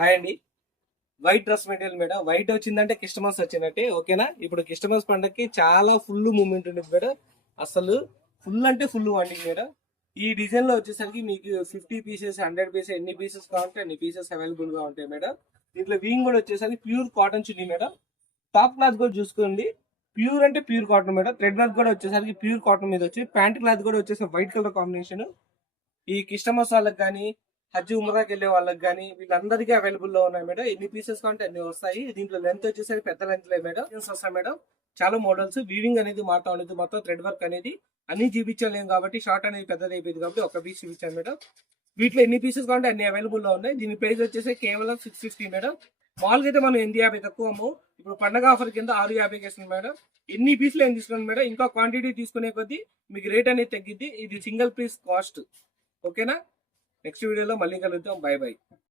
Hi అండి. White dress material madam. White వచ్చిందంటే Christmas వచ్చినట్టే, ఓకేనా. ఇప్పుడు క్రిస్టమస్ పండగకి చాలా ఫుల్ మూమెంట్ ఉంటుంది మేడం. అసలు ఫుల్ అంటే ఫుల్ వండింగ్ మేడం. ఈ డిజైన్ లో వచ్చేసరికి మీకు 50 పీసెస్, 100 పీసెస్, ఎన్ని పీసెస్ కావాలంటే అన్ని పీసెస్ అవైలబుల్ గా ఉంటాయి మేడం. దీంట్లో వీంగ్ కూడా వచ్చేసరికి ప్యూర్ కాటన్ చున్నీ మేడం. టాప్ క్లాత్ కూడా చూసుకోండి, ప్యూర్ అంటే pure cotton madam. Thread work కూడా వచ్చేసరికి ప్యూర్ కాటన్ మీద వచ్చి ప్యాంట్ క్లాత్ కూడా వచ్చేసరికి వైట్ కలర్ కాంబినేషన్. ఈ క్రిస్టమస్ వాళ్ళకి కానీ, హజ్ ఉమ్రాకి వెళ్ళే వాళ్ళకి కానీ వీళ్ళందరికీ అవైలబుల్ లో ఉన్నాయి మేడం. ఎన్ని పీసెస్ కావాలంటే అన్ని వస్తాయి. దీంట్లో లెంత్ వచ్చేసరికి పెద్ద లెంత్ లే మేడం, వస్తాయి మేడం. చాలా మోడల్స్, వీవింగ్ అనేది మారుతా ఉండేది. మొత్తం థ్రెడ్ వర్క్ అనేది అన్ని చూపించలేము కాబట్టి, షార్ట్ అనేది పెద్దది అయిపోయింది కాబట్టి ఒక పీస్ చూపించాను మేడం. వీటిలో ఎన్ని పీసెస్ కావాలంటే అన్ని అవైలబుల్ లో ఉన్నాయి. దీని ప్రైస్ వచ్చేసి కేవలం 650 మేడం. మామూలుగా అయితే మనం 850 తక్కువ అమ్ము. ఇప్పుడు పండగ ఆఫర్ కింద 650 ఇస్తుంది మేడం. ఎన్ని పీసులు ఏం తీసుకోండి మేడం, ఇంకా క్వాంటిటీ తీసుకునే కొద్దీ మీకు రేట్ అనేది తగ్గిద్ది. ఇది సింగిల్ పీస్ కాస్ట్, ఓకేనా. నెక్స్ట్ వీడియోలో మళ్ళీ కలుద్దాం. By by.